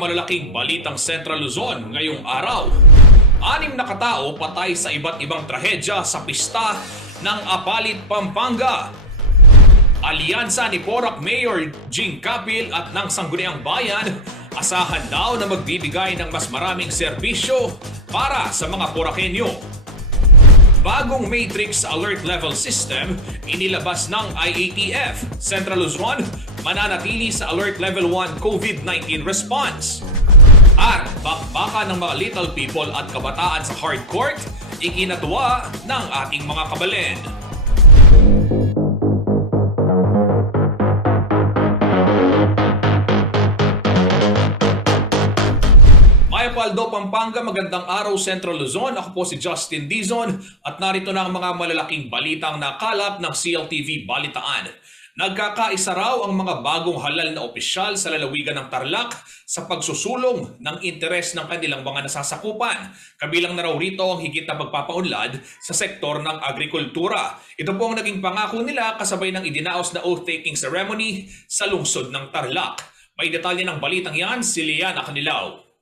malalaking balitang Central Luzon ngayong araw. 6 na katao patay sa iba't ibang trahedya sa pista ng Apalit, Pampanga. Alyansa ni Porac Mayor Jing Capil at ng Sangguniang Bayan asahan daw na magbibigay ng mas maraming serbisyo para sa mga Porakenyo. Bagong Matrix Alert Level System inilabas ng IATF. Central Luzon mananatili sa Alert Level 1 COVID-19 response. At bakbakan ng mga little people at kabataan sa hardcourt, ikinatuwa ng ating mga kabalen. Paldo, Pampanga, magandang araw Central Luzon. Ako po si Justin Dizon at narito na ang mga malalaking balitang nakalap ng CLTV Balitaan. Nagkakaisa raw ang mga bagong halal na opisyal sa lalawigan ng Tarlac sa pagsusulong ng interes ng kanilang mga nasasakupan. Kabilang na raw rito ang higit na pagpapaunlad sa sektor ng agrikultura. Ito po ang naging pangako nila kasabay ng idinaos na oath-taking ceremony sa lungsod ng Tarlac. May detalye ng balitang yan, si Liana Canilaw.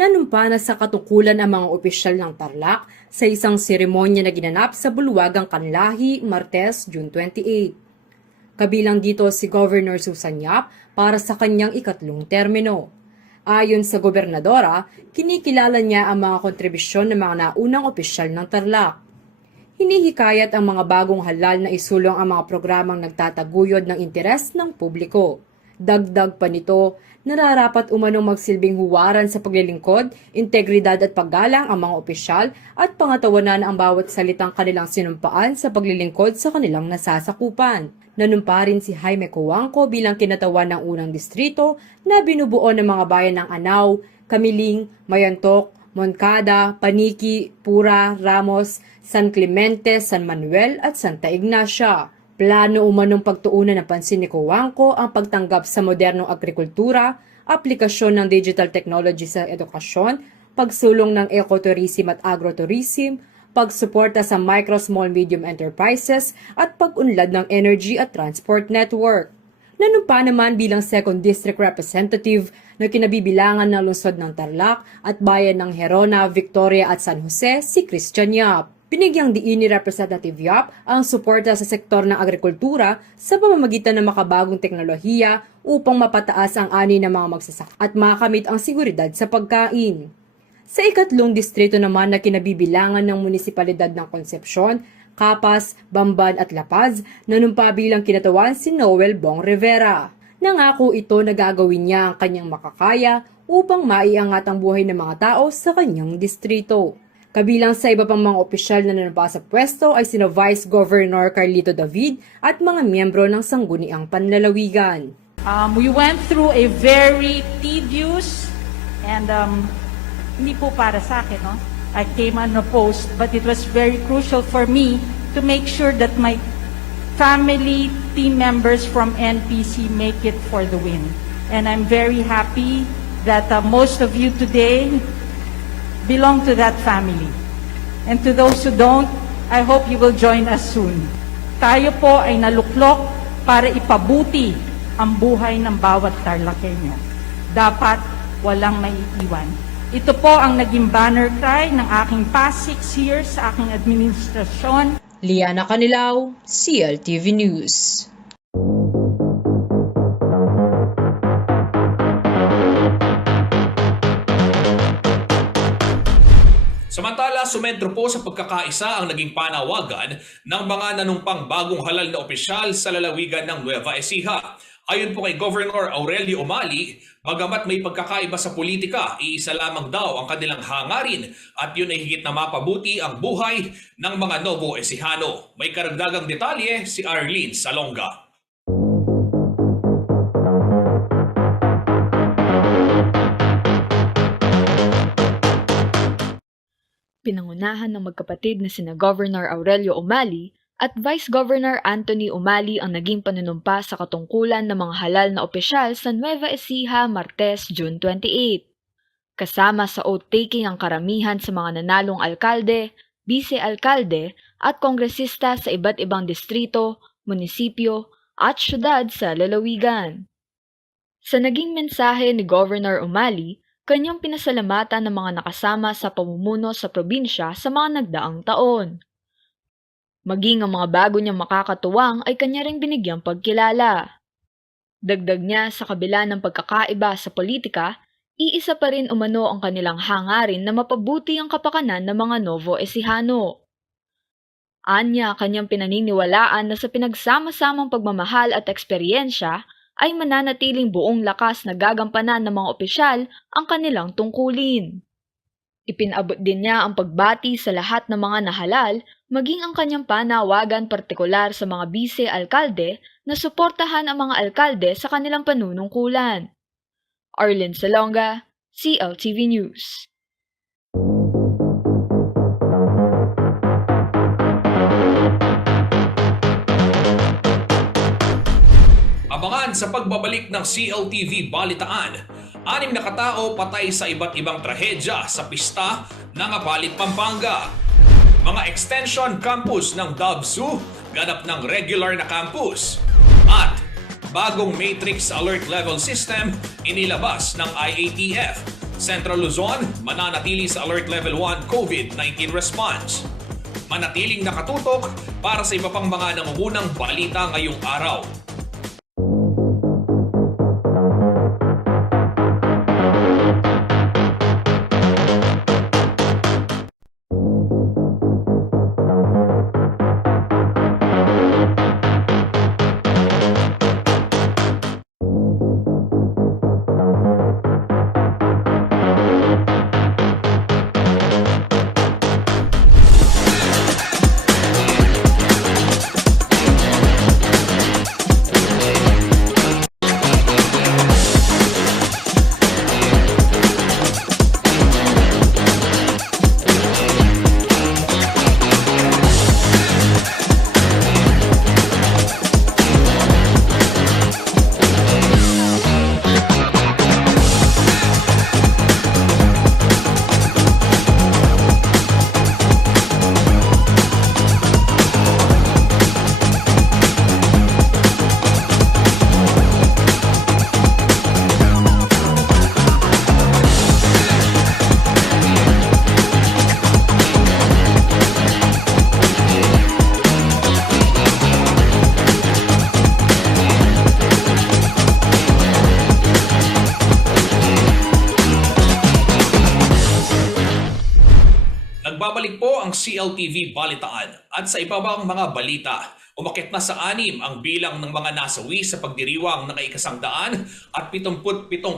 Nanumpa na sa katukulan ang mga opisyal ng Tarlac sa isang seremonya na ginanap sa Bulwagang Kanlahi, Martes, June 28. Kabilang dito si Governor Susan Yap para sa kanyang ikatlong termino. Ayon sa gobernadora, kinikilala niya ang mga kontribusyon ng mga naunang opisyal ng Tarlac. Hinihikayat ang mga bagong halal na isulong ang mga programang nagtataguyod ng interes ng publiko. Dagdag pa nito, nararapat umanong magsilbing huwaran sa paglilingkod, integridad at paggalang ang mga opisyal at pangatawanan ang bawat salitang kanilang sinumpaan sa paglilingkod sa kanilang nasasakupan. Nanumpa rin si Jaime Coangco bilang kinatawan ng unang distrito na binubuo ng mga bayan ng Anao, Camiling, Mayantok, Moncada, Paniqui, Pura, Ramos, San Clemente, San Manuel at Santa Ignacia. Plano umanong pagtuunan ng pansin ni Coangco ang pagtanggap sa modernong agrikultura, aplikasyon ng digital technology sa edukasyon, pagsulong ng ecotourism at agrotourism, pagsuporta sa micro, small, medium enterprises at pag-unlad ng energy at transport network. Nanumpa naman bilang 2nd District Representative na kinabibilangan ng lungsod ng Tarlac at bayan ng Gerona, Victoria at San Jose si Christian Yap. Binigyang diin ni Representative Yap ang suporta sa sektor ng agrikultura sa pamamagitan ng makabagong teknolohiya upang mapataas ang ani ng mga magsasaka at makamit ang seguridad sa pagkain. Sa ikatlong distrito naman na kinabibilangan ng munisipalidad ng Concepcion, Capas, Bamban at La Paz, nanumpa bilang kinatawan si Noel Bong Rivera. Nangako ito na gagawin niya ang kanyang makakaya upang maiangat ang buhay ng mga tao sa kanyang distrito. Kabilang sa iba pang mga opisyal na nanumpa sa pwesto ay sina Vice Governor Carlito David at mga miyembro ng Sangguniang Panlalawigan. We went through a very tedious and hindi po para sa akin, no? I came unopposed, but it was very crucial for me to make sure that my family, team members from NPC make it for the win. And I'm very happy that most of you today belong to that family. And to those who don't, I hope you will join us soon. Tayo po ay naluklok para ipabuti ang buhay ng bawat Tarlacenyo. Dapat walang maiiwan. Ito po ang naging banner cry ng aking past 6 years sa aking administrasyon. Liana Canilaw, CLTV News. Samantala, sumentro po sa pagkakaisa ang naging panawagan ng mga nanumpang bagong halal na opisyal sa lalawigan ng Nueva Ecija. Ayon po kay Governor Aurelio Umali, bagamat may pagkakaiba sa politika, iisa lamang daw ang kanilang hangarin at yun ay higit na mapabuti ang buhay ng mga Novo Ecijano. May karagdagang detalye si Arlene Salonga. Pinangunahan ng magkapatid na sina Governor Aurelio Umali at Vice Governor Anthony Umali ang naging panunumpa sa katungkulan ng mga halal na opisyal sa Nueva Ecija, Martes, June 28. Kasama sa oath-taking ang karamihan sa mga nanalong alkalde, bise-alkalde at kongresista sa iba't ibang distrito, munisipyo at syudad sa lalawigan. Sa naging mensahe ni Governor Umali, kanyang pinasalamatan ng mga nakasama sa pamumuno sa probinsya sa mga nagdaang taon. Maging ang mga bago niyang makakatuwang ay kanya ring binigyang pagkilala. Dagdag niya sa kabila ng pagkakaiba sa politika, iisa pa rin umano ang kanilang hangarin na mapabuti ang kapakanan ng mga Novo Ecijano. Anya, kanyang pinaniniwalaan na sa pinagsama-samang pagmamahal at eksperyensya ay mananatiling buong lakas na gagampanan ng mga opisyal ang kanilang tungkulin. Ipinabot din niya ang pagbati sa lahat ng mga nahalal, maging ang kanyang panawagan partikular sa mga bise-alkalde na suportahan ang mga alkalde sa kanilang panunungkulan. Arlene Salonga, CLTV News. Abangan sa pagbabalik ng CLTV Balitaan, 6 na katao patay sa iba't ibang trahedya sa pista ng Apalit, Pampanga. Mga extension campus ng DABSU, ganap ng regular na campus. At bagong Matrix Alert Level System inilabas ng IATF. Central Luzon, mananatili sa Alert Level 1 COVID-19 response. Manatiling nakatutok para sa iba pang mga nangungunang balita ngayong araw. Nagbabalik po ang CLTV Balitaan at sa iba pang mga balita, umakyat na sa 6 ang bilang ng mga nasawi sa pagdiriwang ng ika-177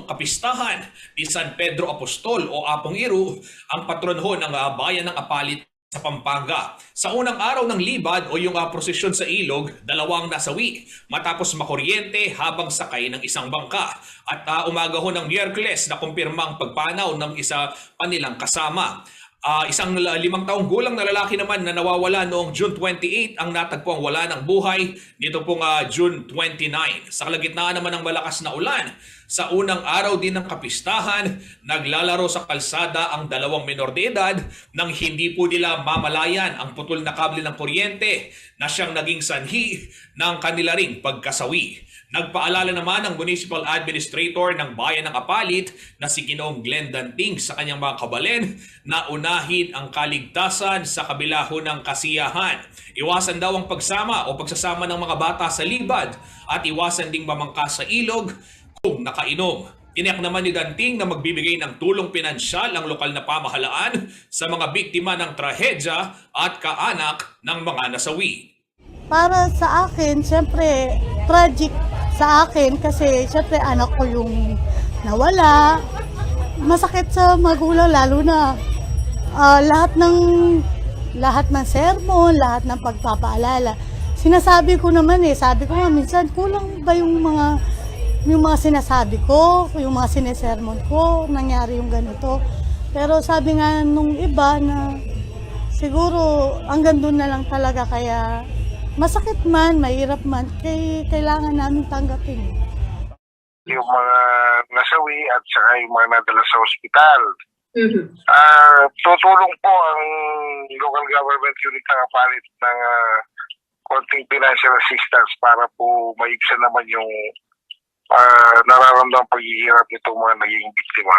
kapistahan ni San Pedro Apostol o Apong Iru, ang patronho ng bayan ng Apalit sa Pampanga. Sa unang araw ng libad o yung prosesyon sa ilog, 2 nasawi matapos makuryente habang sakay ng isang bangka. At umaga ho ng Miyerkules na kumpirmang pagpanaw ng isa pa nilang kasama. Isang 5 taong gulang na lalaki naman na nawawala noong June 28 ang natagpuang wala ng buhay nito pong June 29. Sa kalagitnaan naman ng malakas na ulan, sa unang araw din ng kapistahan, naglalaro sa kalsada ang 2 menor de edad nang hindi po nila mamalayan ang putol na kable ng kuryente na siyang naging sanhi ng kanila ring pagkasawi. Nagpaalala naman ang Municipal Administrator ng Bayan ng Apalit na si Ginoong Glenn Danting sa kanyang mga kabalen na unahin ang kaligtasan sa kabila ho ng kasiyahan. Iwasan daw ang pagsama o pagsasama ng mga bata sa libad at iwasan ding mamangka sa ilog kung nakainom. Tiniyak naman ni Danting na magbibigay ng tulong pinansyal ang lokal na pamahalaan sa mga biktima ng trahedya at kaanak ng mga nasawi. Para sa akin, siyempre, tragic sa akin kasi siyempre anak ko yung nawala. Masakit sa magulang lalo na lahat ng sermon, lahat ng pagpapaalala. Sinasabi ko naman sabi ko nga minsan kulang ba yung mga sinasabi ko, yung mga sinesermon ko, nangyari yung ganito. Pero sabi nga nung iba na siguro hanggang doon na lang talaga kaya masakit man, mahirap man, kailangan namin tanggapin. Yung mga nasawi at saka yung mga nadala sa ospital. Tutulong po ang local government unit ng Apalit ng konting financial assistance para po maibsan naman yung nararamdamang paghihirap nitong mga naging biktima.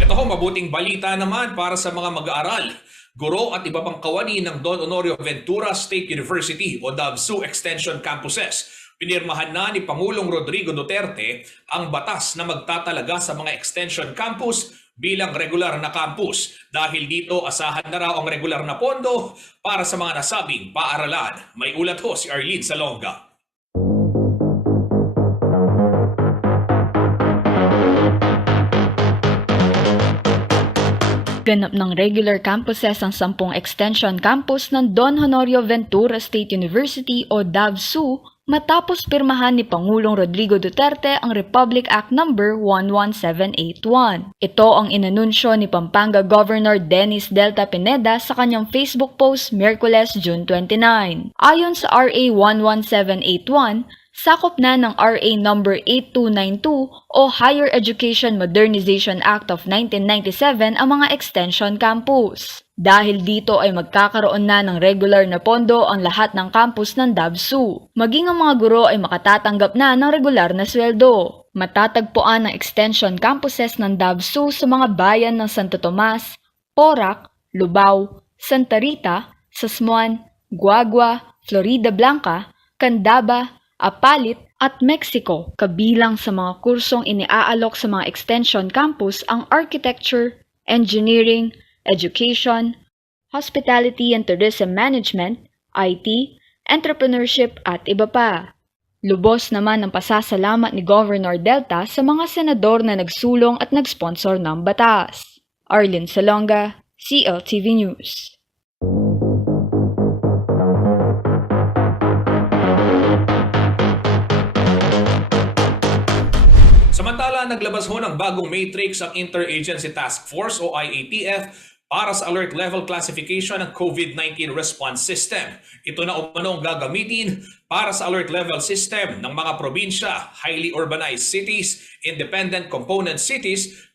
Ito ho, mabuting balita naman para sa mga mag-aaral, guro at iba pang kawani ng Don Honorio Ventura State University o DAVSU Extension Campuses. Pinirmahan na ni Pangulong Rodrigo Duterte ang batas na magtatalaga sa mga extension campus bilang regular na campus. Dahil dito, asahan na raw ang regular na pondo para sa mga nasabing paaralan. May ulat ho si Arlene Salonga. Ganap ng regular campuses ang 10 extension campus ng Don Honorio Ventura State University o DAVSU matapos pirmahan ni Pangulong Rodrigo Duterte ang Republic Act No. 11781. Ito ang inanunsyo ni Pampanga Governor Dennis Delta Pineda sa kanyang Facebook post Miyerkules, June 29. Ayon sa RA 11781, sakop na ng RA No. 8292 o Higher Education Modernization Act of 1997 ang mga extension campus. Dahil dito ay magkakaroon na ng regular na pondo ang lahat ng campus ng DAVSU. Maging ang mga guro ay makatatanggap na ng regular na sweldo. Matatagpuan ang extension campuses ng DAVSU sa mga bayan ng Santo Tomas, Porac, Lubao, Santa Rita, Sasmuan, Guagua, Florida Blanca, Candaba, Apalit at Mexico. Kabilang sa mga kursong iniaalok sa mga extension campus ang Architecture, Engineering, Education, Hospitality and Tourism Management, IT, Entrepreneurship at iba pa. Lubos naman ang pasasalamat ni Governor Delta sa mga senador na nagsulong at nagsponsor ng batas. Arlene Salonga, CLTV News. Samantala, naglabas ho ng bagong matrix ang Interagency Task Force o IATF para sa alert level classification ng COVID-19 response system. Ito na umano ang gagamitin para sa alert level system ng mga probinsya, highly urbanized cities, independent component cities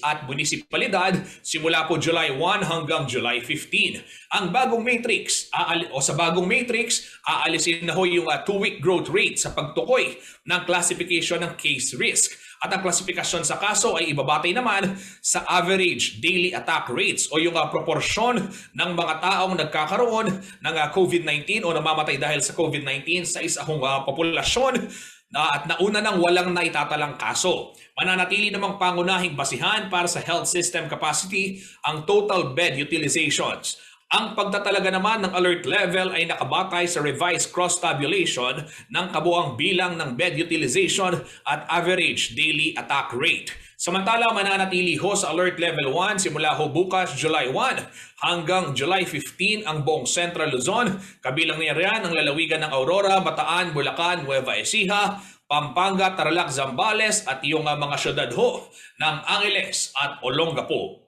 at munisipalidad simula po July 1 hanggang July 15. Ang bagong matrix, sa bagong matrix, aalisin na ho yung 2-week growth rate sa pagtukoy ng classification ng case risk. At ang klasifikasyon sa kaso ay ibabatay naman sa average daily attack rates o yung proporsyon ng mga taong nagkakaroon ng COVID-19 o namamatay dahil sa COVID-19 sa isang populasyon at nauna nang walang naitatalang kaso. Mananatili namang pangunahing basihan para sa health system capacity ang total bed utilizations. Ang pagtatalaga naman ng alert level ay nakabatay sa revised cross-tabulation ng kabuang bilang ng bed utilization at average daily attack rate. Samantala, mananatili ho sa alert level 1 simula ho bukas July 1 hanggang July 15 ang buong Central Luzon. Kabilang niya riyan ang lalawigan ng Aurora, Bataan, Bulacan, Nueva Ecija, Pampanga, Tarlac, Zambales at yung mga syudad ho ng Angeles at Olongapo.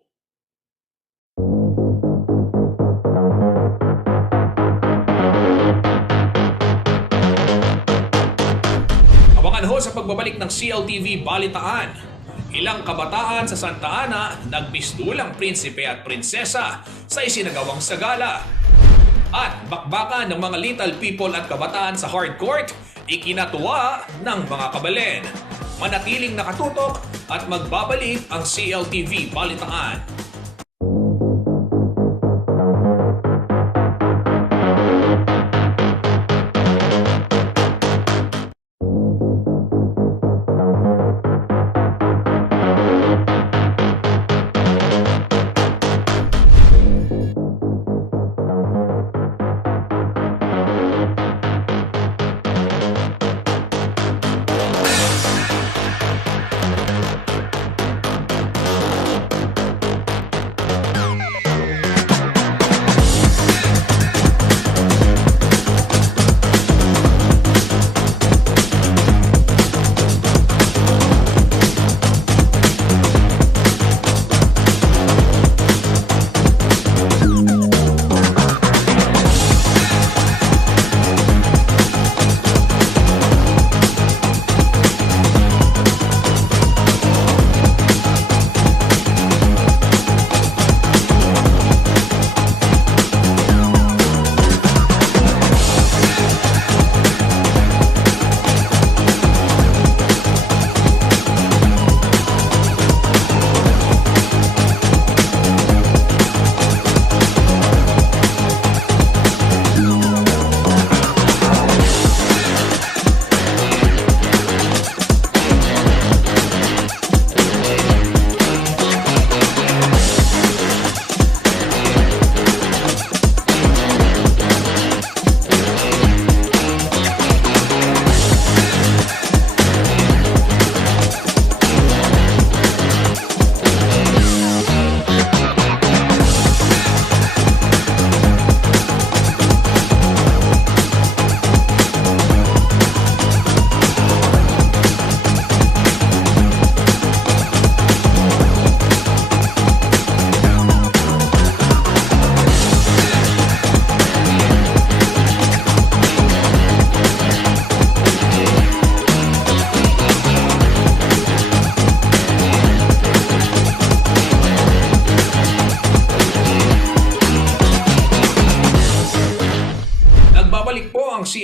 Abangan ho sa pagbabalik ng CLTV Balitaan. Ilang kabataan sa Santa Ana nagpistulang prinsipe at prinsesa sa isinagawang sagala. At bakbakan ng mga little people at kabataan sa hardcourt, ikinatuwa ng mga kabalen. Manatiling nakatutok at magbabalik ang CLTV Balitaan.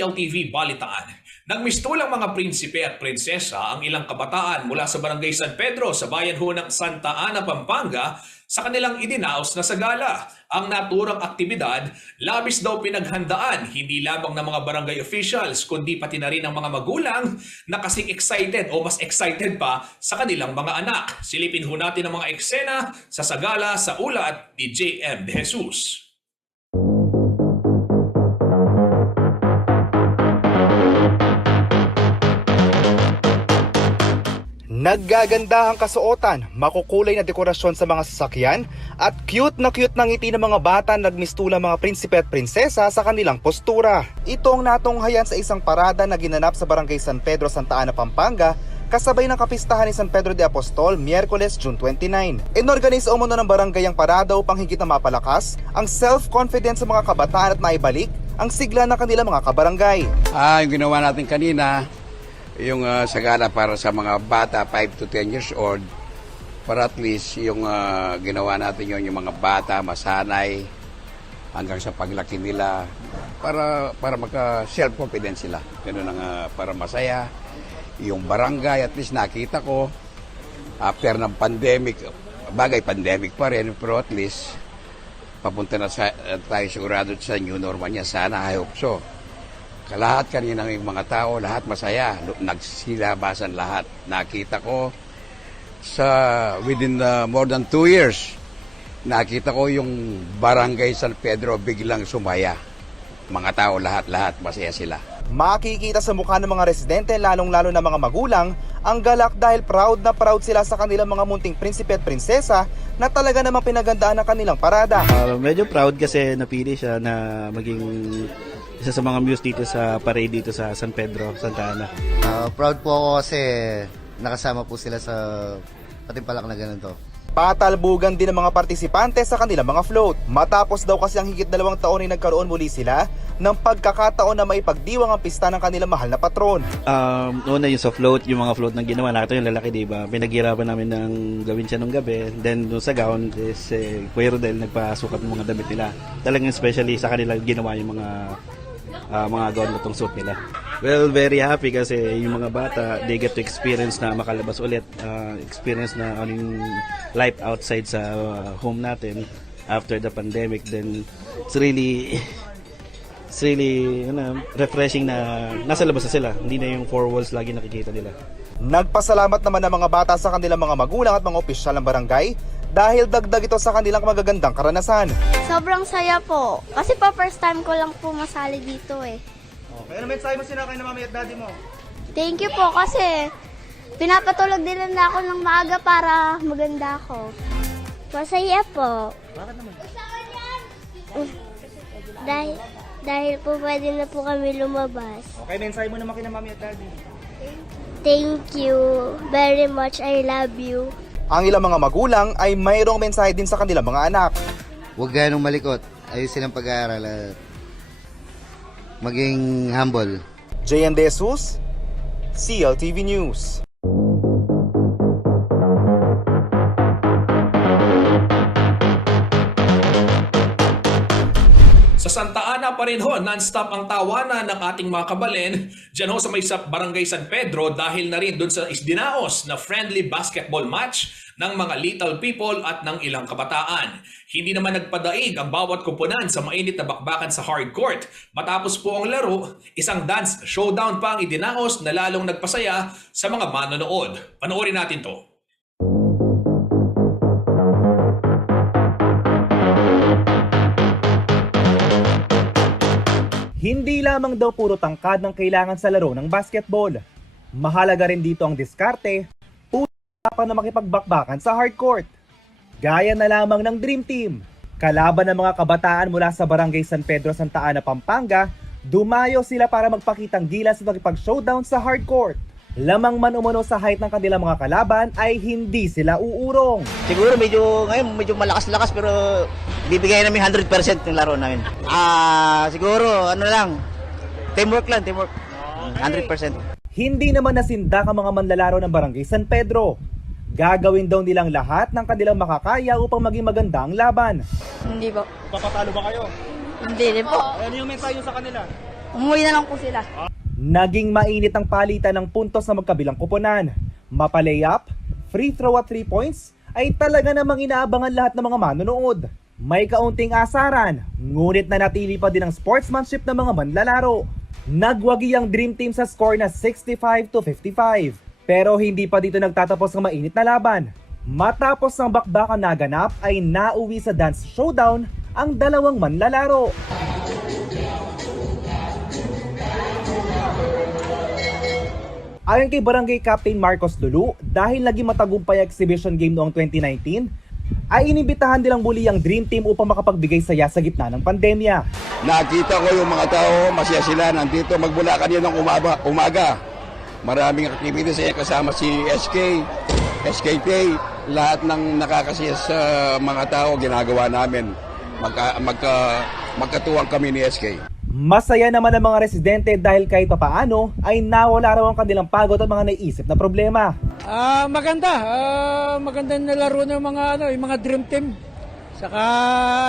CLTV Balitaan. Nagmistulang mga prinsipe at prinsesa ang ilang kabataan mula sa Barangay San Pedro sa bayan ho ng Santa Ana, Pampanga sa kanilang idinaos na sagala. Ang naturang aktibidad, labis daw pinaghandaan hindi lamang ng mga barangay officials kundi pati na rin ng mga magulang na kasing excited o mas excited pa sa kanilang mga anak. Silipin ho natin ang mga eksena sa sagala sa ulat ni J.M. De Jesus. Naggaganda ang kasuotan, makukulay na dekorasyon sa mga sasakyan at cute na ngiti ng mga bata nagmistulang mga prinsipe at prinsesa sa kanilang postura. Ito ang natunghayan sa isang parada na ginanap sa Barangay San Pedro, Santa Ana, Pampanga kasabay ng kapistahan ni San Pedro de Apostol, Miyerkules, June 29. Inorganisa umano ng barangay ang parada upang higit na mapalakas ang self-confidence sa mga kabataan at maibalik ang sigla ng kanilang mga kabarangay. Yung ginawa natin kanina, yung sagala para sa mga bata 5 to 10 years old, para at least yung ginawa natin yung mga bata masanay hanggang sa paglaki nila para maka self-confidence sila. Ganun ang para masaya. Yung barangay, at least nakita ko after ng pandemic, bagay pandemic pa rin, pero at least papunta na tayo sigurado sa new normal niya. Sana, I hope so. Lahat kanina ng mga tao, lahat masaya, nagsilabasan lahat. Nakita ko within more than 2 years, nakita ko yung Barangay San Pedro biglang sumaya. Mga tao, lahat masaya sila. Makikita sa mukha ng mga residente, lalong-lalo na mga magulang, ang galak dahil proud na proud sila sa kanilang mga munting prinsipe at prinsesa na talaga namang pinagandaan ng kanilang parada. Medyo proud kasi napili siya na maging isa sa mga muse dito sa parade dito sa San Pedro, Santa Ana. Proud po ako kasi nakasama po sila sa patimpalak na ganito. Patalbugan din ng mga partisipante sa kanilang mga float. Matapos daw kasi ang higit 2 taon ay nagkaroon muli sila ng pagkakataon na maipagdiwang ang pista ng kanilang mahal na patron. Una yung sa float, yung mga float na ginawa natin, yung lalaki, diba? Pinaghirapan namin ng gawin siya nung gabi. Then doon sa gown, Kuya Rodel nagpasukat ng mga damit nila. Talagang especially sa kanila ginawa yung mga gown na tong suit nila. Well, very happy kasi yung mga bata, they get to experience na makalabas ulit, experience na yung life outside sa home natin after the pandemic. Then it's really refreshing na nasa labas na sila, hindi na yung 4 walls lagi nakikita nila. Nagpasalamat naman ng mga bata sa kanilang mga magulang at mga opisyal ng barangay dahil dagdag ito sa kanilang magagandang karanasan. Sobrang saya po. Kasi first time ko lang po masali dito eh. Kaya naman sa'yo mo sinakay na mami at daddy mo? Thank you po kasi pinapatulog din na ako ng maaga para maganda ako. Masaya po. Bakit naman? Dahil po pwede na po kami lumabas. Okay, mensahe mo naman kina mami at daddy. Thank you very much. I love you. Ang ilang mga magulang ay mayroong mensahe din sa kanilang mga anak. Huwag ganong malikot. Ayusin ang pag-aaral at maging humble. J.M. De Jesus, CLTV News. Sa Santa Ana pa rin ho, non-stop ang tawanan ng ating mga kabalen dyan ho sa may Barangay San Pedro dahil na rin doon sa isdinaos na friendly basketball match ng mga little people at ng ilang kabataan. Hindi naman nagpadaig ang bawat kupunan sa mainit na bakbakan sa hard court. Matapos po ang laro, isang dance showdown pa ang idinaos na lalong nagpasaya sa mga manonood. Panoorin natin to. Hindi lamang daw puro tangkad ng kailangan sa laro ng basketball. Mahalaga rin dito ang diskarte, usapan na makipagbakbakan sa hardcourt. Gaya na lamang ng Dream Team. Kalaban ng mga kabataan mula sa Barangay San Pedro, Santa Ana, Pampanga, dumayo sila para magpakitang gilas at makipag-showdown sa hardcourt. Lamang man umano sa height ng kanilang mga kalaban ay hindi sila uurong. Siguro medyo malakas-lakas pero bibigay namin 100% ng laro namin. Siguro teamwork lang, 100%. Hindi naman nasindak ang mga manlalaro ng Barangay San Pedro. Gagawin daw nilang lahat ng kanilang makakaya upang maging maganda ang laban. Hindi po. Papatalo ba kayo? Hindi rin po. Ano yung mensahe sa kanila? umuwi na lang po sila. Naging mainit ang palitan ng puntos na magkabilang koponan. Mapa-layup, free throw at 3 points ay talaga namang inaabangan lahat ng mga manonood. May kaunting asaran, ngunit nanatili pa din ang sportsmanship ng mga manlalaro. Nagwagi ang Dream Team sa score na 65-55. Pero hindi pa dito nagtatapos ang mainit na laban. Matapos ng bakbakan naganap ay nauwi sa dance showdown ang dalawang manlalaro. Ayon kay Barangay Captain Marcos Lulu, dahil naging matagumpay ang exhibition game noong 2019, ay inibitahan nilang muli ang Dream Team upang makapagbigay saya sa gitna ng pandemya. Nakita ko yung mga tao, masaya sila, nandito magmula kanina ng umaga. Maraming activities kasama si SKP, lahat ng nakakasiya sa mga tao ginagawa namin. Magkatuwang kami ni SK. Masaya naman ang mga residente dahil kahit papaano ay nawala raw ang kanilang pagod at mga naiisip na problema. Maganda na laro ng yung mga Dream Team. Saka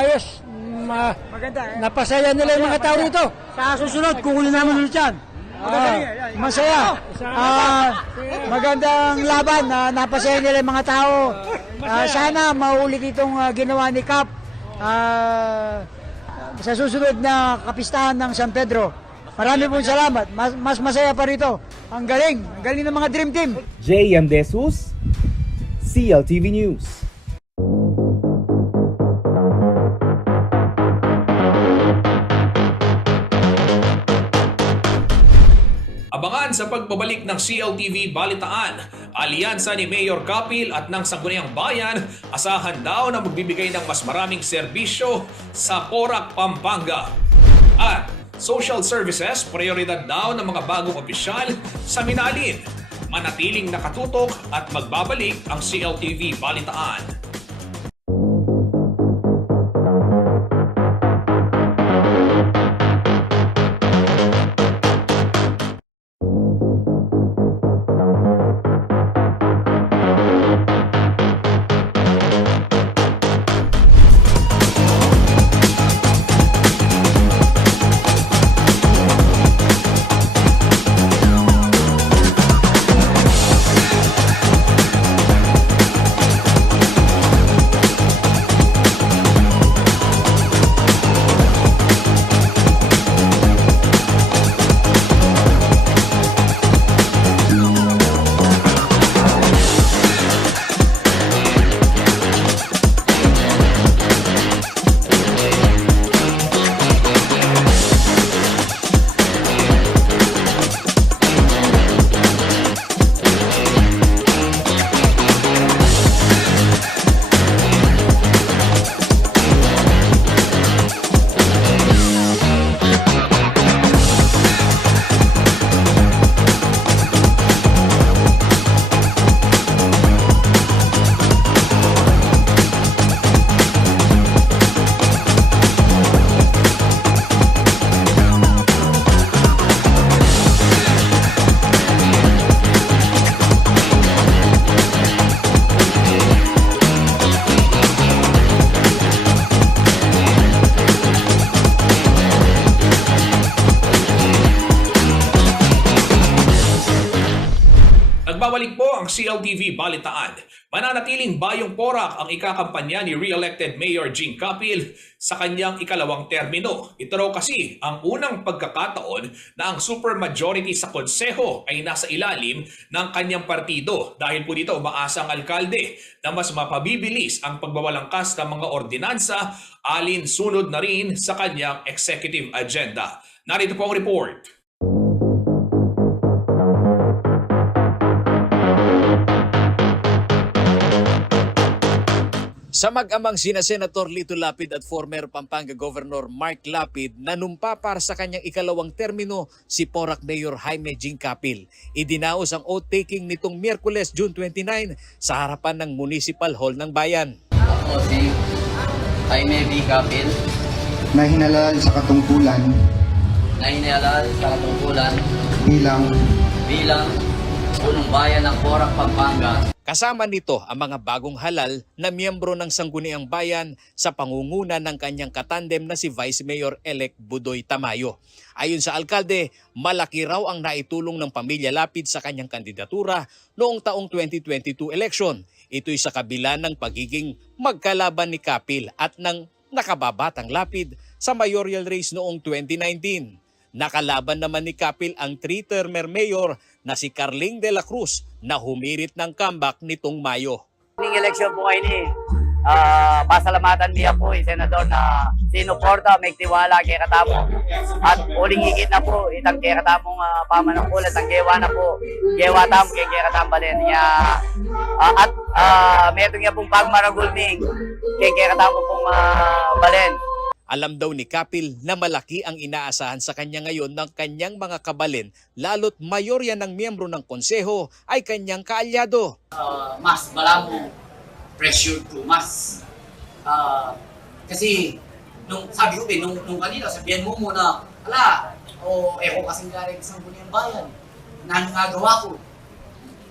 ayos. Maganda. Napasaya nila yung mga tao rito. Sa susunod, kukunin namin ulit yan. Masaya. Magandang laban. Napasaya nila yung mga tao. Sana maulit itong ginawa ni Cap. Sa susunod na kapistahan ng San Pedro. Marami pong salamat. Mas masaya pa rito. Ang galing ng mga Dream Team. JM Desus, CLTV News. Abangan sa pagbabalik ng CLTV Balitaan, alyansa ni Mayor Kapil at ng Sangguniang Bayan, asahan daw na magbibigay ng mas maraming serbisyo sa Porac, Pampanga. At social services, prioridad daw ng mga bagong opisyal sa Minalin. Manatiling nakatutok at magbabalik ang CLTV Balitaan. Nagbabalik po ang CLTV Balitaan. Mananatiling bayong Porac ang ikakampanya ni re-elected Mayor Jing Kapil sa kanyang ikalawang termino. Ito raw kasi ang unang pagkakataon na ang supermajority sa konseho ay nasa ilalim ng kanyang partido. Dahil po dito umaasa ang alkalde na mas mapabibilis ang pagbabalangkas ng mga ordinansa alin sunod na rin sa kanyang executive agenda. Narito po ang report. Sa mag-amang sina Senator Lito Lapid at former Pampanga Governor Mark Lapid, nanumpa para sa kanyang ikalawang termino si Porac Mayor Jaime Jing Kapil. Idinaos ang oath-taking nitong Miyerkules, June 29 sa harapan ng Municipal Hall ng Bayan. Ako si Jaime B. Kapil na hinalal sa katungkulan bilang punong bayan ng Porac, Pampanga. Kasama nito ang mga bagong halal na miyembro ng Sangguniang Bayan sa pangunguna ng kanyang katandem na si Vice Mayor-elect Budoy Tamayo. Ayon sa alkalde, malaki raw ang naitulong ng pamilya Lapid sa kanyang kandidatura noong taong 2022 election. Ito'y sa kabila ng pagiging magkalaban ni Kapil at ng nakababatang Lapid sa mayoral race noong 2019. Nakalaban naman ni Kapil ang 3-termer mayor na si Carling de la Cruz na humirit ng comeback nitong Mayo. Ning eleksyon po ngayon pasalamatan niya po senador na sinuporta, may tiwala kay katamo. At uling higit na po, itang kay katamong pamanangkulat, ang gewa na po, gewa tamo kay katambalin niya. At metong niya pong pagmaragulming kay katamo pong balen. Alam daw ni Kapil na malaki ang inaasahan sa kanya ngayon ng kanyang mga kabalin, lalo't mayorya ng miyembro ng konseho ay kanyang kaalyado. Mas malamo pressure to mas. Kasi nung sabi ko nung kanina, sabihan mo muna, ako kasing galing sa Sangguniang Bayan. Nano nga gawa ko.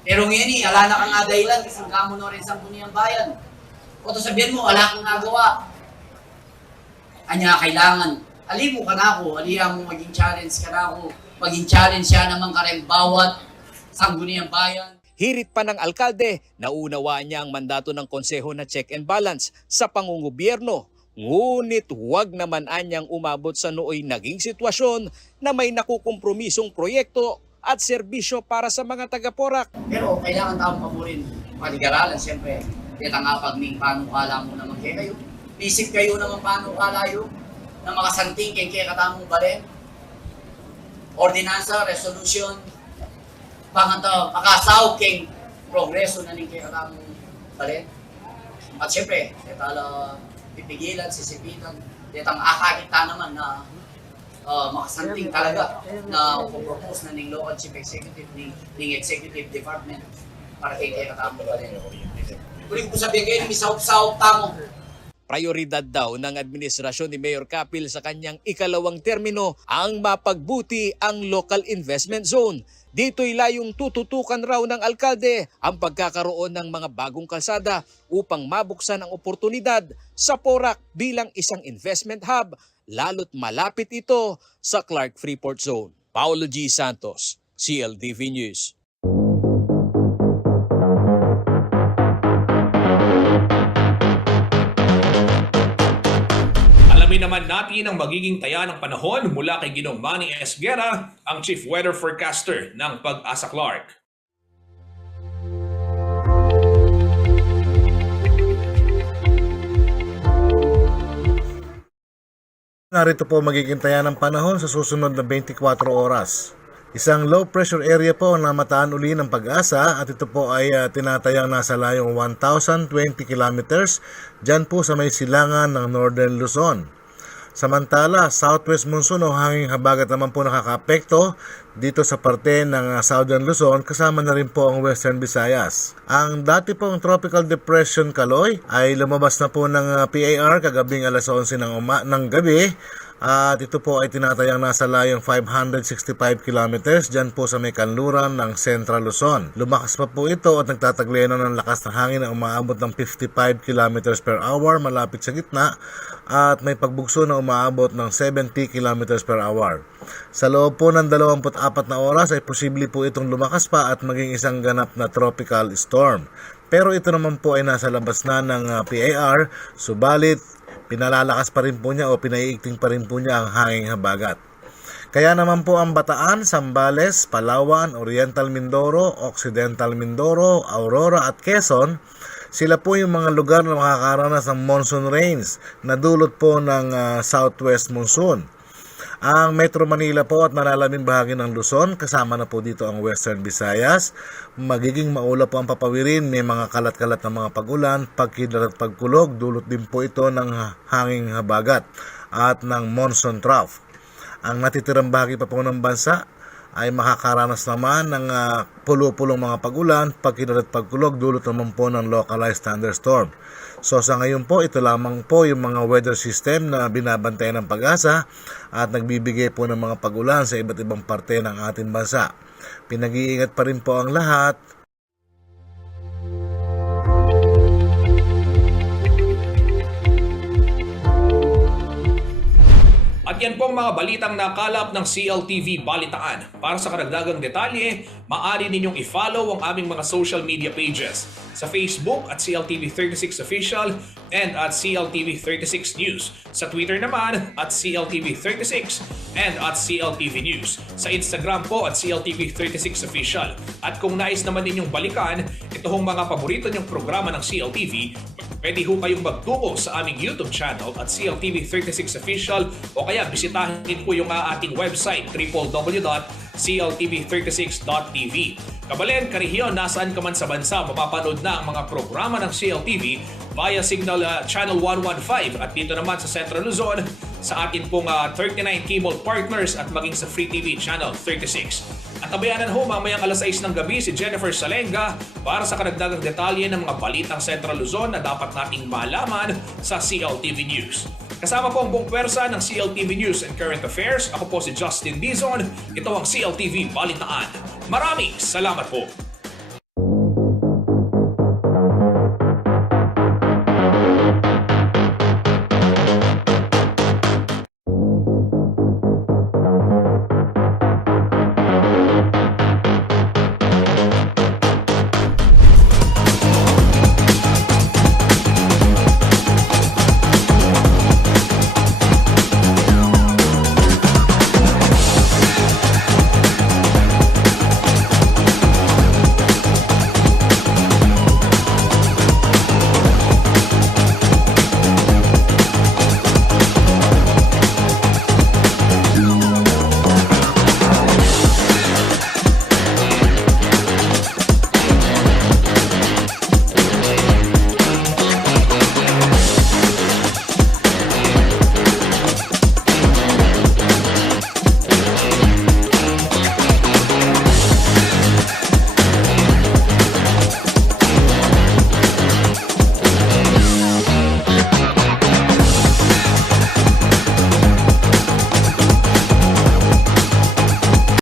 Pero ngayon ala na kang dahilan, isang kamo na rin sa Sangguniang Bayan. O to sabihan mo, ala kang nagawa. Anya kailangan, alimu ka na ako, alihan mo maging challenge ka na ako, maging challenge siya naman ka rin bawat Sangguniang Bayan. Hirit pa ng alkalde, naunawaan niya ang mandato ng konseho na check and balance sa pangungobyerno. Ngunit huwag naman anyang umabot sa nooy naging sitwasyon na may nakukompromisong proyekto at serbisyo para sa mga taga-Porac. Pero kailangan taong paborin, paligaralan siyempre. Kaya nga pag may panukala mo naman kayo. Isip kayo naman paano kalayo na makasanting kay katamong balen. Ordinansa, resolution, makasaw kay progreso na ning kay katamong balen. At siyempre, detala pipigilan, sisipitan, detang akakita naman na makasanting talaga na propose na ning local chief executive, ning executive department para kay katamong balen. Kuling ko sabihin kayo, misaw-saw tamo. Prioridad daw ng administrasyon ni Mayor Kapil sa kanyang ikalawang termino ang mapagbuti ang local investment zone. Dito'y layong tututukan raw ng alkalde ang pagkakaroon ng mga bagong kalsada upang mabuksan ang oportunidad sa Porac bilang isang investment hub, lalo't malapit ito sa Clark Freeport Zone. Paulo G. Santos, CLTV News. Alamin naman natin ang magiging taya ng panahon mula kay Ginoong Manny Esguera, ang Chief Weather Forecaster ng Pag-asa Clark. Narito po magiging taya ng panahon sa susunod na 24 oras. Isang low pressure area po na mataan uli ng Pag-asa at ito po ay tinatayang nasa layong 1,020 kilometers dyan po sa may silangan ng Northern Luzon. Samantala, southwest monsoon o hanging habagat naman po nakakaapekto dito sa parte ng Southern Luzon, kasama na rin po ang Western Visayas. Ang dati pong Tropical Depression Kaloy ay lumabas na po ng PAR kagabing alas 11 ng gabi. At ito po ay tinatayang nasa layong 565 kilometers dyan po sa may kanluran ng Central Luzon. Lumakas pa po ito at nagtataglay na ng lakas ng hangin na umaabot ng 55 kilometers per hour malapit sa gitna at may pagbugso na umaabot ng 70 kilometers per hour. Sa loob po ng 24 na oras ay posible po itong lumakas pa at maging isang ganap na tropical storm. Pero ito naman po ay nasa labas na ng PAR, subalit pinalalakas pa rin po niya o pinaiigting pa rin po niya ang hanging habagat. Kaya naman po ang Bataan, Zambales, Palawan, Oriental Mindoro, Occidental Mindoro, Aurora at Quezon, sila po yung mga lugar na makakaranas ng monsoon rains na dulot po ng southwest monsoon. Ang Metro Manila po at malalaming bahagi ng Luzon, kasama na po dito ang Western Visayas. Magiging maulap po ang papawirin, may mga kalat-kalat na mga pag-ulan, pagkidlat at pagkulog. Dulot din po ito ng hanging habagat at ng monsoon trough. Ang natitirang bahagi pa po ng bansa ay makakaranas naman ng pulo-pulong mga pag-ulan, pagkidlat at pagkulog dulot naman po ng localized thunderstorm. So sa ngayon po, ito lamang po yung mga weather system na binabantayan ng Pag-asa at nagbibigay po ng mga pag-ulan sa iba't ibang parte ng ating bansa. Pinag-iingat pa rin po ang lahat. At yan po ang mga balitang nakalap ng CLTV Balitaan. Para sa karagdagang detalye, maaari ninyong i-follow ang aming mga social media pages sa Facebook at CLTV36 Official and at CLTV36 News. Sa Twitter naman at CLTV36 and at CLTV News. Sa Instagram po at CLTV36 Official. At kung nais naman ninyong balikan ito hong mga paborito nyong programa ng CLTV, pwede ho kayong magtungo sa aming YouTube channel at CLTV36 Official o kaya bisitahin po yung ating website www.cltv36.tv. Kabalen, karehiyon, nasaan ka man sa bansa, mapapanood na ang mga programa ng CLTV via Signal Channel 115 at dito naman sa Central Luzon sa atin pong 39 cable partners at maging sa Free TV Channel 36. At tabayanan ho mamayang alas 6 ng gabi si Jennifer Salenga para sa karagdagang detalye ng mga balitang Central Luzon na dapat nating malaman sa CLTV News. Kasama po ang buong pwersa ng CLTV News and Current Affairs. Ako po si Justin Dizon. Ito ang CLTV Balitaan. Maraming salamat po.